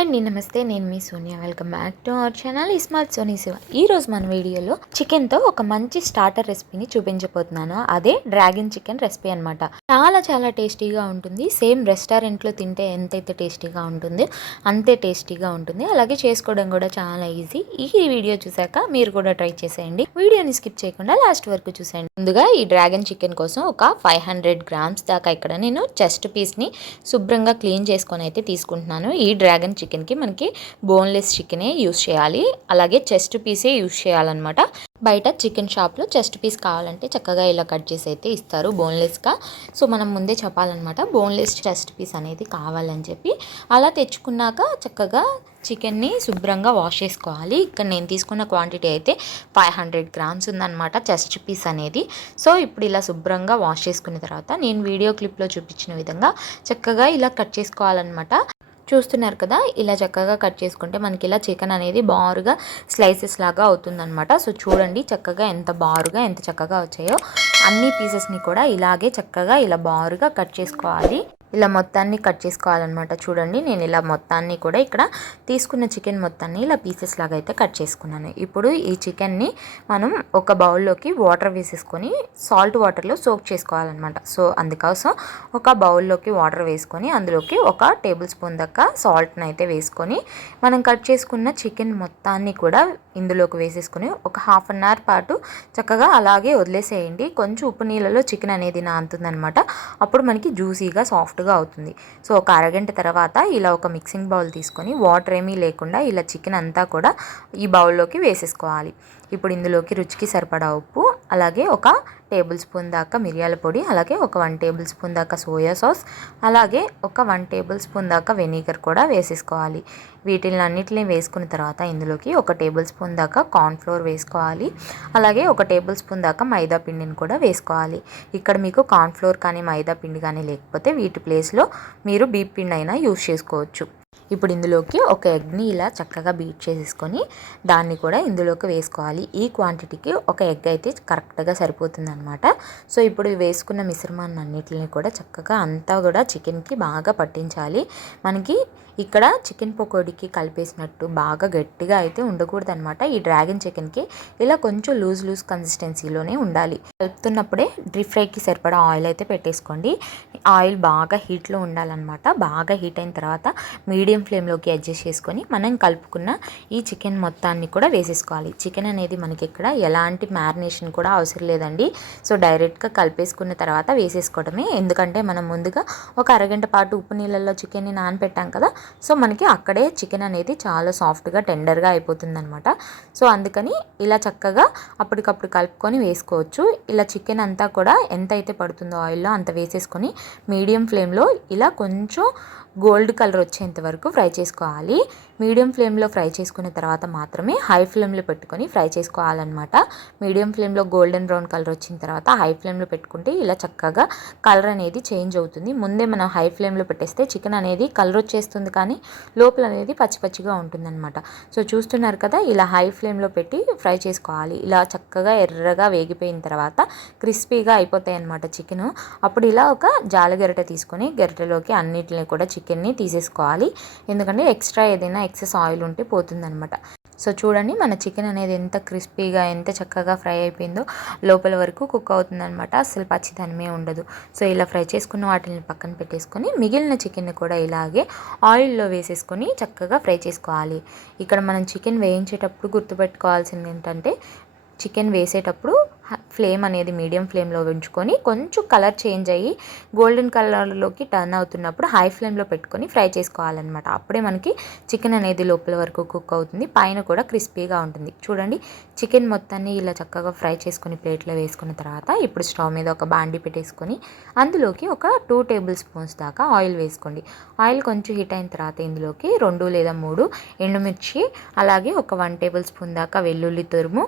Hi అండి నమస్తే. నేను మీ Sonia. Welcome back to our channel. Smart Soni Shiva. ఈ రోజు మన వీడియోలో చికెన్తో ఒక మంచి స్టార్టర్ రెసిపీని చూపించబోతున్నాను. అదే డ్రాగన్ చికెన్ రెసిపీ అన్నమాట. చాలా చాలా టేస్టీగా ఉంటుంది. సేమ్ రెస్టారెంట్లో తింటే ఎంతైతే టేస్టీగా ఉంటుందో అంతే టేస్టీగా ఉంటుంది. అలాగే చేసుకోవడం కూడా చాలా ఈజీ. ఈ వీడియో చూసాక మీరు కూడా ట్రై చేసేయండి. వీడియోని స్కిప్ చేయకుండా లాస్ట్ వరకు చూసేయండి. ముందుగా ఈ డ్రాగన్ చికెన్ కోసం ఒక ఫైవ్ హండ్రెడ్ గ్రామ్స్ దాకా ఇక్కడ నేను చెస్ట్ పీస్ని శుభ్రంగా క్లీన్ చేసుకొని అయితే తీసుకుంటున్నాను. ఈ డ్రాగన్ చికెన్ చికెన్కి మనకి బోన్లెస్ చికెనే యూస్ చేయాలి. అలాగే చెస్ట్ పీసే యూస్ చేయాలన్నమాట. బయట చికెన్ షాప్లో చెస్ట్ పీస్ కావాలంటే చక్కగా ఇలా కట్ చేసి అయితే ఇస్తారు బోన్లెస్గా. సో మనం ముందే చెప్పాలన్నమాట బోన్లెస్ చెస్ట్ పీస్ అనేది కావాలని చెప్పి. అలా తెచ్చుకున్నాక చక్కగా చికెన్ని శుభ్రంగా వాష్ చేసుకోవాలి. ఇక్కడ నేను తీసుకున్న క్వాంటిటీ అయితే ఫైవ్ హండ్రెడ్ గ్రామ్స్ ఉందన్నమాట చెస్ట్ పీస్ అనేది. సో ఇప్పుడు ఇలా శుభ్రంగా వాష్ చేసుకున్న తర్వాత నేను వీడియో క్లిప్లో చూపించిన విధంగా చక్కగా ఇలా కట్ చేసుకోవాలన్నమాట. చూస్తున్నారు కదా ఇలా చక్కగా కట్ చేసుకుంటే మనకి ఇలా చికెన్ అనేది బారుగా స్లైసెస్ లాగా అవుతుందన్నమాట. సో చూడండి చక్కగా ఎంత బారుగా ఎంత చక్కగా వచ్చాయో. అన్ని పీసెస్ని కూడా ఇలాగే చక్కగా ఇలా బారుగా కట్ చేసుకోవాలి. ఇలా మొత్తాన్ని కట్ చేసుకోవాలన్నమాట. చూడండి నేను ఇలా మొత్తాన్ని కూడా ఇక్కడ తీసుకున్న చికెన్ మొత్తాన్ని ఇలా పీసెస్ లాగా అయితే కట్ చేసుకున్నాను. ఇప్పుడు ఈ చికెన్ని మనం ఒక బౌల్లోకి వాటర్ వేసేసుకొని సాల్ట్ వాటర్లో సోక్ చేసుకోవాలన్నమాట. సో అందుకోసం ఒక బౌల్లోకి వాటర్ వేసుకొని అందులోకి ఒక టేబుల్ స్పూన్ దాకా సాల్ట్ని అయితే వేసుకొని మనం కట్ చేసుకున్న చికెన్ మొత్తాన్ని కూడా ఇందులోకి వేసేసుకొని ఒక హాఫ్ అన్ అవర్ పాటు చక్కగా అలాగే వదిలేసేయండి. కొంచెం ఉప్పు నీళ్ళలో చికెన్ అనేది నాంతుందనమాట అప్పుడు మనకి జ్యూసీగా సాఫ్ట్ సాఫ్ట్గా అవుతుంది. సో ఒక అరగంట తర్వాత ఇలా ఒక మిక్సింగ్ బౌల్ తీసుకొని వాటర్ ఏమీ లేకుండా ఇలా చికెన్ అంతా కూడా ఈ బౌల్లోకి వేసేసుకోవాలి. ఇప్పుడు ఇందులోకి రుచికి సరిపడా ఉప్పు అలాగే ఒక టేబుల్ స్పూన్ దాకా మిరియాల పొడి అలాగే ఒక వన్ టేబుల్ స్పూన్ దాకా సోయా సాస్ అలాగే ఒక వన్ టేబుల్ స్పూన్ దాకా వెనిగర్ కూడా వేసేసుకోవాలి. వీటిని అన్నిటిని వేసుకున్న తర్వాత ఇందులోకి ఒక టేబుల్ స్పూన్ దాకా కార్న్ఫ్లోర్ వేసుకోవాలి. అలాగే ఒక టేబుల్ స్పూన్ దాకా మైదా పిండిని కూడా వేసుకోవాలి. ఇక్కడ మీకు కార్న్ఫ్లోర్ కానీ మైదా పిండి కానీ లేకపోతే వీటి ప్లేస్లో మీరు బీప్ పిండి అయినా యూస్ చేసుకోవచ్చు. ఇప్పుడు ఇందులోకి ఒక ఎగ్ని ఇలా చక్కగా బీట్ చేసేసుకొని దాన్ని కూడా ఇందులోకి వేసుకోవాలి. ఈ క్వాంటిటీకి ఒక ఎగ్ అయితే కరెక్ట్గా సరిపోతుందనమాట సో ఇప్పుడు వేసుకున్న మిశ్రమాన్ని అన్నిటిని కూడా చక్కగా అంతా కూడా చికెన్కి బాగా పట్టించాలి. మనకి ఇక్కడ చికెన్ పకోడీకి కలిపేసినట్టు బాగా గట్టిగా అయితే ఉండకూడదు అనమాట ఈ డ్రాగన్ చికెన్కి ఇలా కొంచెం లూజ్ లూజ్ కన్సిస్టెన్సీలోనే ఉండాలి. కలుపుతున్నప్పుడే డీప్ ఫ్రైకి సరిపడా ఆయిల్ అయితే పెట్టేసుకోండి. ఆయిల్ బాగా హీట్లో ఉండాలన్నమాట. బాగా హీట్ అయిన తర్వాత మీడియం ఫ్లేమ్లోకి అడ్జస్ట్ చేసుకొని మనం కలుపుకున్న ఈ చికెన్ మొత్తాన్ని కూడా వేసేసుకోవాలి. చికెన్ అనేది మనకి ఇక్కడ ఎలాంటి మ్యారినేషన్ కూడా అవసరం లేదండి. సో డైరెక్ట్గా కలిపేసుకున్న తర్వాత వేసేసుకోవడమే. ఎందుకంటే మనం ముందుగా ఒక అరగంట పాటు ఉప్పు నీళ్ళల్లో చికెన్ని నానపెట్టాం కదా సో మనకి అక్కడే చికెన్ అనేది చాలా సాఫ్ట్గా టెండర్గా అయిపోతుంది అనమాట సో అందుకని ఇలా చక్కగా అప్పటికప్పుడు కలుపుకొని వేసుకోవచ్చు. ఇలా చికెన్ అంతా కూడా ఎంత అయితే పడుతుందో ఆయిల్లో అంత వేసేసుకొని మీడియం ఫ్లేమ్లో ఇలా కొంచెం గోల్డ్ కలర్ వచ్చేంత వరకు ఫ్రై చేసుకోవాలి. మీడియం ఫ్లేమ్లో ఫ్రై చేసుకున్న తర్వాత మాత్రమే హై ఫ్లేమ్లో పెట్టుకొని ఫ్రై చేసుకోవాలన్నమాట. మీడియం ఫ్లేమ్లో గోల్డెన్ బ్రౌన్ కలర్ వచ్చిన తర్వాత హై ఫ్లేమ్లో పెట్టుకుంటే ఇలా చక్కగా కలర్ అనేది చేంజ్ అవుతుంది. ముందే మనం హై ఫ్లేమ్లో పెట్టేస్తే చికెన్ అనేది కలర్ వచ్చేస్తుంది కానీ లోపల అనేది పచ్చి పచ్చిగా ఉంటుందన్నమాట. సో చూస్తున్నారు కదా ఇలా హై ఫ్లేమ్లో పెట్టి ఫ్రై చేసుకోవాలి. ఇలా చక్కగా ఎర్రగా వేగిపోయిన తర్వాత క్రిస్పీగా అయిపోతాయి అన్నమాట చికెన్. అప్పుడు ఇలా ఒక జాల తీసుకొని గరిటెలోకి అన్నిటిని కూడా చికెన్ని తీసేసుకోవాలి. ఎందుకంటే ఎక్స్ట్రా ఏదైనా ఎక్సెస్ ఆయిల్ ఉంటే పోతుందనమాట సో చూడండి మన చికెన్ అనేది ఎంత క్రిస్పీగా ఎంత చక్కగా ఫ్రై అయిపోయిందో లోపల వరకు కుక్ అవుతుందనమాట అసలు పచ్చిదనమే ఉండదు. సో ఇలా ఫ్రై చేసుకున్న వాటిని పక్కన పెట్టేసుకొని మిగిలిన చికెన్ కూడా ఇలాగే ఆయిల్లో వేసేసుకొని చక్కగా ఫ్రై చేసుకోవాలి. ఇక్కడ మనం చికెన్ వేయించేటప్పుడు గుర్తుపెట్టుకోవాల్సింది ఏంటంటే చికెన్ వేసేటప్పుడు ఫ్లేమ్ అనేది మీడియం ఫ్లేమ్లో ఉంచుకొని కొంచెం కలర్ చేంజ్ అయ్యి గోల్డెన్ కలర్లోకి టర్న్ అవుతున్నప్పుడు హై ఫ్లేమ్లో పెట్టుకొని ఫ్రై చేసుకోవాలన్నమాట. అప్పుడే మనకి చికెన్ అనేది లోపల వరకు కుక్ అవుతుంది. పైన కూడా క్రిస్పీగా ఉంటుంది. చూడండి చికెన్ మొత్తాన్ని ఇలా చక్కగా ఫ్రై చేసుకొని ప్లేట్లో వేసుకున్న తర్వాత ఇప్పుడు స్టవ్ మీద ఒక బాండి పెట్టేసుకొని అందులోకి ఒక టూ టేబుల్ స్పూన్స్ దాకా ఆయిల్ వేసుకోండి. ఆయిల్ కొంచెం హీట్ అయిన తర్వాత ఇందులోకి రెండు లేదా మూడు ఎండుమిర్చి అలాగే ఒక వన్ టేబుల్ స్పూన్ దాకా వెల్లుల్లి తురుము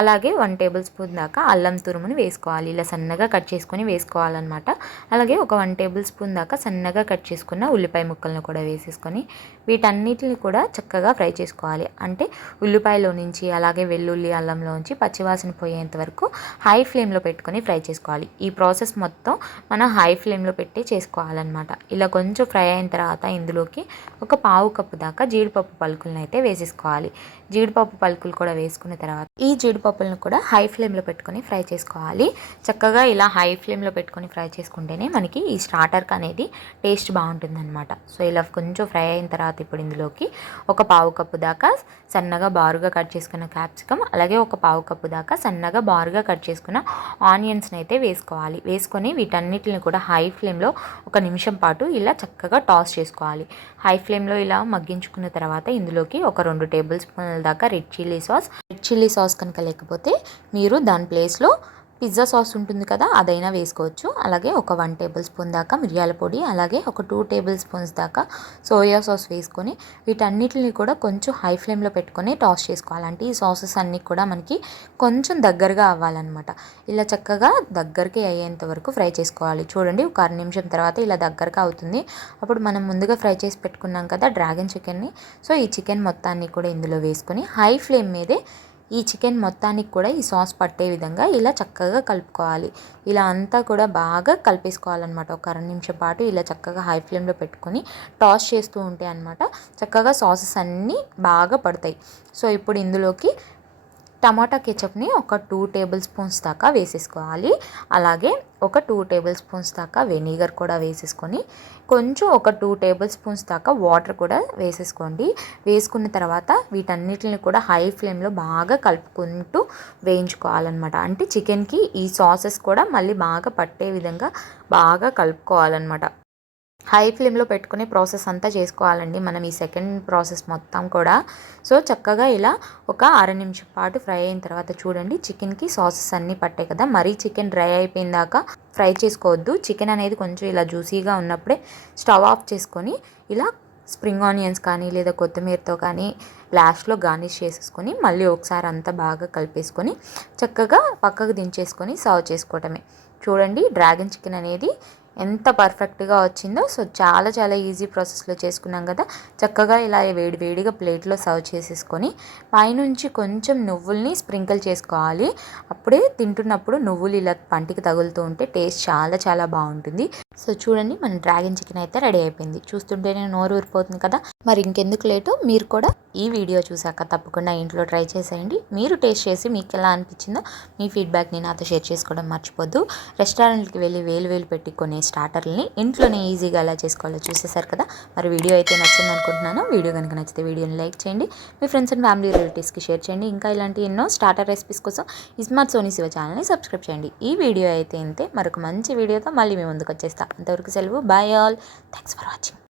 అలాగే వన్ టేబుల్ స్పూన్ దాకా అల్లం తురుముని వేసుకోవాలి. ఇలా సన్నగా కట్ చేసుకొని వేసుకోవాలన్నమాట. అలాగే ఒక వన్ టేబుల్ స్పూన్ దాకా సన్నగా కట్ చేసుకున్న ఉల్లిపాయ ముక్కలను కూడా వేసేసుకొని వీటన్నిటిని కూడా చక్కగా ఫ్రై చేసుకోవాలి. అంటే ఉల్లిపాయలో నుంచి అలాగే వెల్లుల్లి అల్లంలోంచి పచ్చివాసన పోయేంత వరకు హై ఫ్లేమ్లో పెట్టుకొని ఫ్రై చేసుకోవాలి. ఈ ప్రాసెస్ మొత్తం మనం హై ఫ్లేమ్లో పెట్టి చేసుకోవాలన్నమాట. ఇలా కొంచెం ఫ్రై అయిన తర్వాత ఇందులోకి ఒక పావు కప్పు దాకా జీడిపప్పు పలుకులను అయితే వేసేసుకోవాలి. జీడిపప్పు పలుకులు కూడా వేసుకున్న తర్వాత ఈ జీడిపప్పులను కూడా హై ఫ్లేమ్లో పెట్టుకొని ఫ్రై చేసుకోవాలి. చక్కగా ఇలా హై ఫ్లేమ్లో పెట్టుకొని ఫ్రై చేసుకుంటేనే మనకి ఈ స్టార్టర్కి అనేది టేస్ట్ బాగుంటుందన్నమాట. సో ఇలా కొంచెం ఫ్రై అయిన తర్వాత ఇప్పుడు ఇందులోకి ఒక పావు కప్పు దాకా సన్నగా బారుగా కట్ చేసుకున్న క్యాప్సికమ్ అలాగే ఒక పావు కప్పు దాకా సన్నగా బారుగా కట్ చేసుకున్న ఆనియన్స్ని అయితే వేసుకోవాలి. వేసుకొని వీటన్నిటిని కూడా హై ఫ్లేమ్లో ఒక నిమిషం పాటు ఇలా చక్కగా టాస్ చేసుకోవాలి. హై ఫ్లేమ్లో ఇలా మగ్గించుకున్న తర్వాత ఇందులోకి ఒక రెండు టేబుల్ స్పూన్ల దాకా red chilli sauce. Red chilli sauce కనుక లేకపోతే మీరు దాని ప్లేస్లో పిజ్జా సాస్ ఉంటుంది కదా అదైనా వేసుకోవచ్చు. అలాగే ఒక వన్ టేబుల్ స్పూన్ దాకా మిరియాల పొడి అలాగే ఒక టూ టేబుల్ స్పూన్స్ దాకా సోయా సాస్ వేసుకొని వీటన్నిటిని కూడా కొంచెం హై ఫ్లేమ్లో పెట్టుకొని టాస్ చేసుకోవాలి. అంటే ఈ సాసెస్ అన్నీ కూడా మనకి కొంచెం దగ్గరగా అవ్వాలన్నమాట. ఇలా చక్కగా దగ్గరికి అయ్యేంత వరకు ఫ్రై చేసుకోవాలి. చూడండి ఒక అర నిమిషం తర్వాత ఇలా దగ్గరగా అవుతుంది. అప్పుడు మనం ముందుగా ఫ్రై చేసి పెట్టుకున్నాం కదా డ్రాగన్ చికెన్ని. సో ఈ చికెన్ మొత్తాన్ని కూడా ఇందులో వేసుకొని హై ఫ్లేమ్ మీదే ఈ చికెన్ మొత్తానికి కూడా ఈ సాస్ పట్టే విధంగా ఇలా చక్కగా కలుపుకోవాలి. ఇలా అంతా కూడా బాగా కలిపేసుకోవాలన్నమాట. ఒక అర నిమిషం పాటు ఇలా చక్కగా హై ఫ్లేమ్లో పెట్టుకొని టాస్ చేస్తూ ఉంటే అనమాట చక్కగా సాసెస్ అన్నీ బాగా పడతాయి. సో ఇప్పుడు ఇందులోకి టమాటా కెచప్ని ఒక టూ టేబుల్ స్పూన్స్ దాకా వేసేసుకోవాలి. అలాగే ఒక టూ టేబుల్ స్పూన్స్ దాకా వెనిగర్ కూడా వేసేసుకొని కొంచెం ఒక టూ టేబుల్ స్పూన్స్ దాకా వాటర్ కూడా వేసేసుకోండి. వేసుకున్న తర్వాత వీటన్నిటిని కూడా హై ఫ్లేమ్లో బాగా కలుపుకుంటూ వేయించుకోవాలన్నమాట. అంటే చికెన్కి ఈ సాసెస్ కూడా మళ్ళీ బాగా పట్టే విధంగా బాగా కలుపుకోవాలన్నమాట. హై ఫ్లేమ్లో పెట్టుకునే ప్రాసెస్ అంతా చేసుకోవాలండి మనం ఈ సెకండ్ ప్రాసెస్ మొత్తం కూడా. సో చక్కగా ఇలా ఒక అర నిమిషం పాటు ఫ్రై అయిన తర్వాత చూడండి చికెన్కి సాసెస్ అన్నీ పట్టాయి కదా. మరీ చికెన్ డ్రై అయిపోయిన దాకా ఫ్రై చేసుకోవద్దు. చికెన్ అనేది కొంచెం ఇలా జ్యూసీగా ఉన్నప్పుడే స్టవ్ ఆఫ్ చేసుకొని ఇలా స్ప్రింగ్ ఆనియన్స్ కానీ లేదా కొత్తిమీరతో కానీ లాస్ట్లో గార్నిష్ చేసేసుకొని మళ్ళీ ఒకసారి అంతా బాగా కలిపేసుకొని చక్కగా పక్కకు దించేసుకొని సర్వ్ చేసుకోవటమే. చూడండి డ్రాగన్ చికెన్ అనేది ఎంత పర్ఫెక్ట్గా వచ్చిందో సో చాలా చాలా ఈజీ ప్రాసెస్లో చేసుకున్నాం కదా. చక్కగా ఇలా వేడి వేడిగా ప్లేట్లో సర్వ్ చేసేసుకొని పైనుంచి కొంచెం నువ్వుల్ని స్ప్రింకిల్ చేసుకోవాలి. అప్పుడే తింటున్నప్పుడు నువ్వులు ఇలా పంటికి తగులుతూ ఉంటే టేస్ట్ చాలా చాలా బాగుంటుంది. సో చూడండి మన డ్రాగన్ చికెన్ అయితే రెడీ అయిపోయింది. చూస్తుంటేనే నోరు ఊరిపోతుంది కదా. మరి ఇంకెందుకు లేటు? మీరు కూడా ఈ వీడియో చూసాక తప్పకుండా ఇంట్లో ట్రై చేసేయండి. మీరు టేస్ట్ చేసి మీకు ఎలా అనిపించిందో మీ ఫీడ్బ్యాక్ని నాతో షేర్ చేసుకోవడం మర్చిపోద్దు. రెస్టారెంట్కి వెళ్ళి వేలు వేలు పెట్టి కొనే స్టార్టర్ని ఇంట్లోనే ఈజీగా ఎలా చేసుకోవాలో చూసేసారు కదా. మరి వీడియో అయితే నచ్చింది అనుకుంటున్నాను. వీడియో కనుక నచ్చితే వీడియోని లైక్ చేయండి. మీ ఫ్రెండ్స్ అండ్ ఫ్యామిలీ రిలేటివ్స్కి షేర్ చేయండి. ఇంకా ఇలాంటి ఎన్నో స్టార్టర్ రెసిపీస్ కోసం ఇస్మార్ట్ సోనీ శివ ఛానల్ని సబ్స్క్రైబ్ చేయండి. ఈ వీడియో అయితే అంతే మరొక మంచి వీడియోతో మళ్ళీ మేము ముందుకు వచ్చేస్తాం. అంతవరకు సెలవు. Bye all thanks for watching